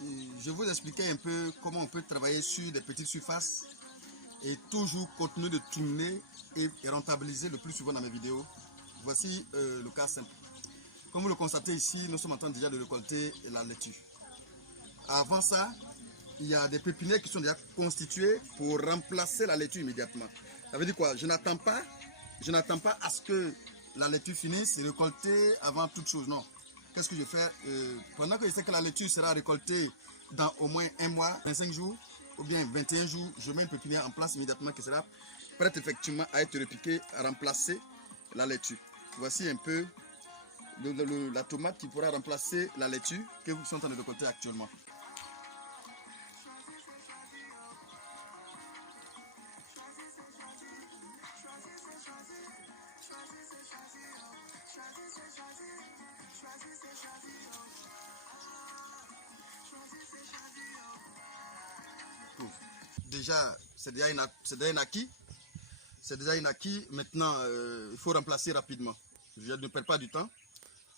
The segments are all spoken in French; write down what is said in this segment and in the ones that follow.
je vais vous expliquer un peu comment on peut travailler sur des petites surfaces et toujours continuer de tourner et rentabiliser le plus souvent dans mes vidéos. Voici le cas simple. Comme vous le constatez ici, nous sommes en train déjà de récolter la laitue. Avant ça, il y a des pépinières qui sont déjà constituées pour remplacer la laitue immédiatement. Ça veut dire quoi? Je n'attends pas à ce que la laitue finisse et récolter avant toute chose. Non. Qu'est-ce que je fais? Pendant que je sais que la laitue sera récoltée dans au moins un mois, 25 jours ou bien 21 jours, je mets une pépinière en place immédiatement qui sera prête effectivement à être repiquée, à remplacer la laitue. Voici un peu la tomate qui pourra remplacer la laitue que vous êtes en train de récolter actuellement. Déjà, c'est déjà un acquis. C'est déjà un acquis. Maintenant, il faut remplacer rapidement. Je ne perds pas du temps.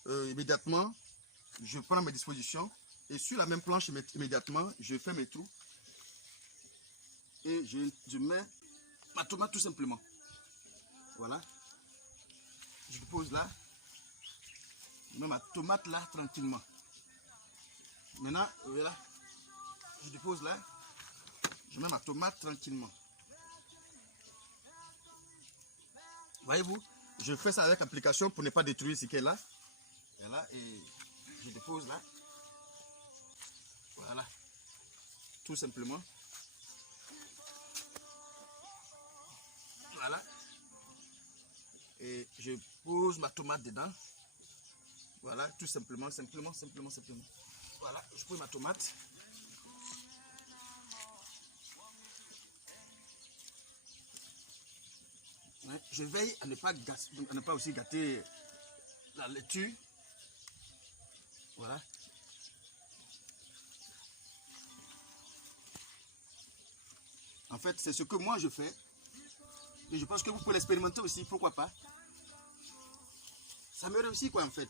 Immédiatement, je prends mes dispositions. Et sur la même planche, immédiatement, je fais mes trous. Et je mets ma tomate tout simplement. Voilà. Je dépose là. Je mets ma tomate là tranquillement. Maintenant, voilà. Je dépose là. Je mets ma tomate tranquillement. Voyez-vous, je fais ça avec application pour ne pas détruire ce qu'elle est là. Voilà, et je dépose là. Voilà. Tout simplement. Voilà. Et je pose ma tomate dedans. Voilà, tout simplement, simplement. Voilà, je pose ma tomate. Je veille à ne pas aussi gâter la laitue. Voilà. En fait, c'est ce que moi je fais. Et je pense que vous pouvez l'expérimenter aussi, pourquoi pas. Ça me réussit quoi en fait.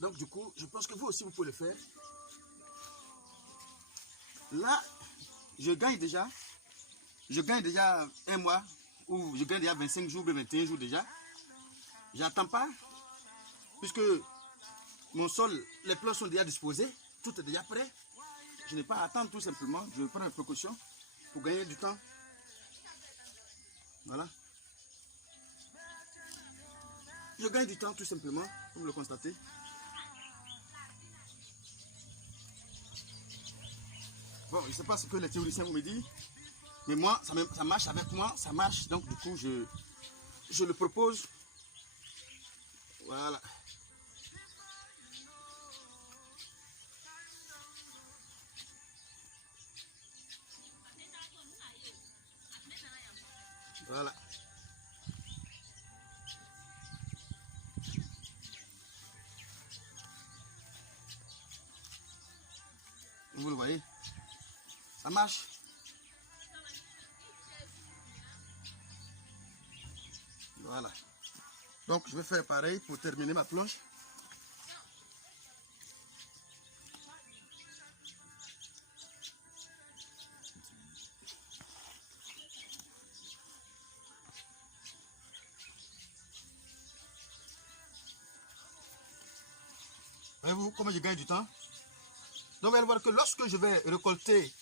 Donc du coup, je pense que vous aussi vous pouvez le faire. Là, je gagne déjà un mois. Ou je gagne déjà 25 jours, 21 jours déjà. J'attends pas, puisque mon sol, les plants sont déjà disposés, tout est déjà prêt. Je n'ai pas à attendre tout simplement, je prends une précaution pour gagner du temps. Voilà. Je gagne du temps tout simplement, comme vous le constatez. Bon, je ne sais pas ce que les théoriciens vous me disent, mais moi, ça marche avec moi, ça marche, donc du coup, je le propose. Voilà. Voilà. Vous le voyez, ça marche. Voilà. Donc je vais faire pareil pour terminer ma planche. Voyez-vous comment je gagne du temps? Donc vous allez voir que lorsque je vais récolter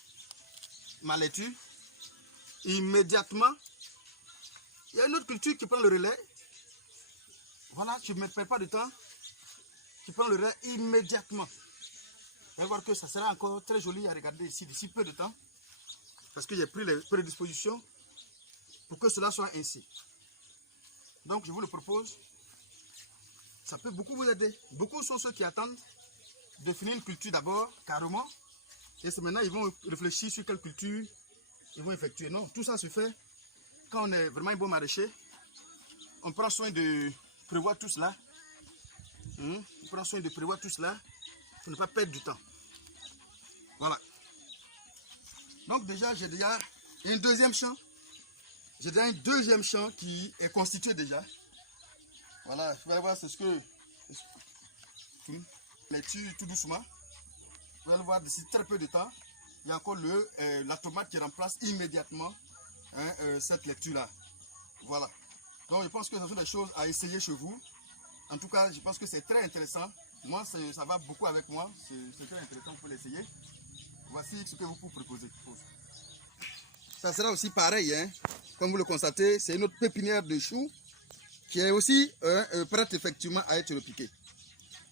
ma laitue, immédiatement, il y a une autre culture qui prend le relais. Voilà, tu ne me perds pas de temps. Tu prends le relais immédiatement. Vous allez voir que ça sera encore très joli à regarder ici d'ici peu de temps. Parce que j'ai pris les prédispositions pour que cela soit ainsi. Donc je vous le propose. Ça peut beaucoup vous aider. Beaucoup sont ceux qui attendent de finir une culture d'abord, carrément. Et c'est maintenant ils vont réfléchir sur quelle culture ils vont effectuer. Non, tout ça se fait quand on est vraiment un bon maraîcher. On prend soin de prévoir tout cela. On prend soin de prévoir tout cela pour ne pas perdre du temps. Voilà. Donc déjà, j'ai déjà un deuxième champ. J'ai déjà un deuxième champ qui est constitué déjà. Voilà, vous allez voir, c'est ce que... Laitue tout doucement. Vous allez voir d'ici très peu de temps, il y a encore la tomate qui remplace immédiatement cette lecture-là. Voilà. Donc je pense que ce sont des choses à essayer chez vous. En tout cas, je pense que c'est très intéressant. Moi, ça va beaucoup avec moi. C'est très intéressant, vous pouvez l'essayer. Voici ce que vous pouvez proposer. Ça sera aussi pareil, hein. Comme vous le constatez, c'est une autre pépinière de choux qui est aussi prête effectivement à être repiquée.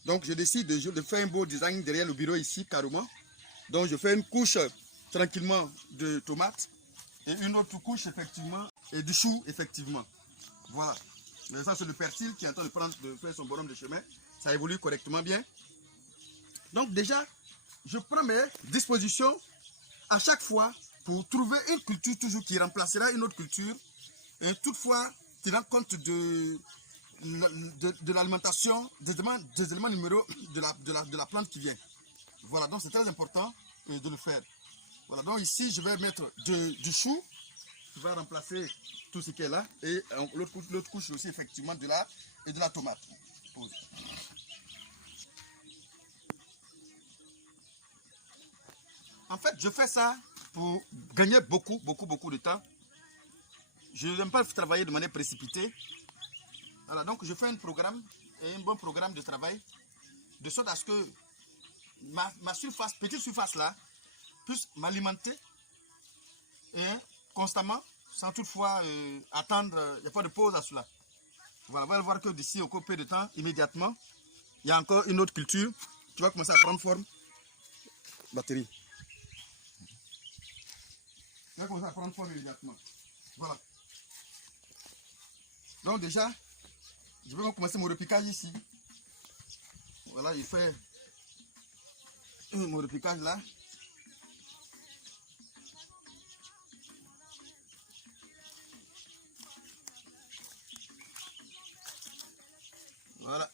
Donc je décide de faire un beau design derrière le bureau ici, carrément. Donc je fais une couche tranquillement de tomates et une autre couche effectivement et du chou effectivement. Voilà. Mais ça c'est le persil qui est en train de faire son bonhomme de chemin. Ça évolue correctement bien. Donc déjà, je prends mes dispositions à chaque fois pour trouver une culture toujours qui remplacera une autre culture et toutefois tenant compte de l'alimentation, des éléments numéraux de la plante qui vient. Voilà, donc c'est très important de le faire. Voilà, donc ici je vais mettre du chou qui va remplacer tout ce qui est là et l'autre couche aussi effectivement de la tomate. Pause. En fait, je fais ça pour gagner beaucoup de temps. Je n'aime pas travailler de manière précipitée. Voilà, donc je fais un programme et un bon programme de travail de sorte à ce que ma surface, petite surface là, puisse m'alimenter constamment sans toutefois attendre, il n'y a pas de pause à cela. Voilà, vous allez voir que d'ici au peu de temps, immédiatement, il y a encore une autre culture qui va commencer à prendre forme. Batterie. Il va commencer à prendre forme immédiatement. Voilà. Donc déjà, je vais commencer mon repiquage ici. Voilà, il fait mon repiquage là. Voilà.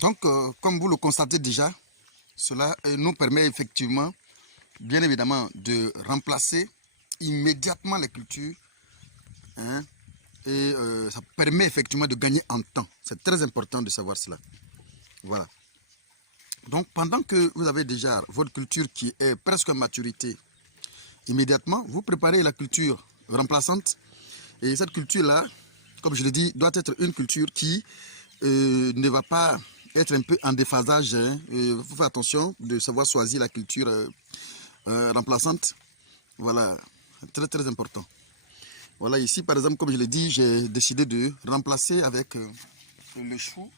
Donc, comme vous le constatez déjà, cela nous permet effectivement, bien évidemment, de remplacer immédiatement les cultures. Hein, et ça permet effectivement de gagner en temps. C'est très important de savoir cela. Voilà. Donc, pendant que vous avez déjà votre culture qui est presque à maturité, immédiatement, vous préparez la culture remplaçante. Et cette culture-là, comme je l'ai dit, doit être une culture qui ne va pas être un peu en déphasage. Il faut faire attention de savoir choisir la culture remplaçante. Voilà, très très important. Voilà, ici par exemple, comme je l'ai dit, j'ai décidé de remplacer avec le chou.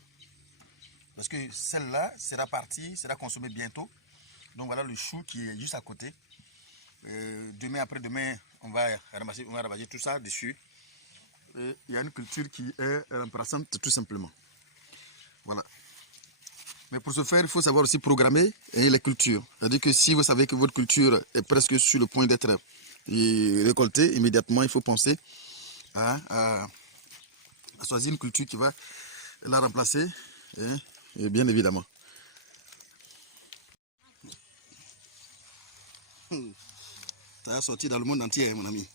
Parce que celle-là sera partie, sera consommée bientôt. Donc voilà le chou qui est juste à côté. Demain, après-demain, on va ramasser tout ça dessus. Et il y a une culture qui est remplaçante tout simplement. Voilà. Mais pour ce faire, il faut savoir aussi programmer les cultures. C'est-à-dire que si vous savez que votre culture est presque sur le point d'être récoltée, immédiatement, il faut penser à choisir une culture qui va la remplacer, et bien évidemment. Ça a sorti dans le monde entier, mon ami.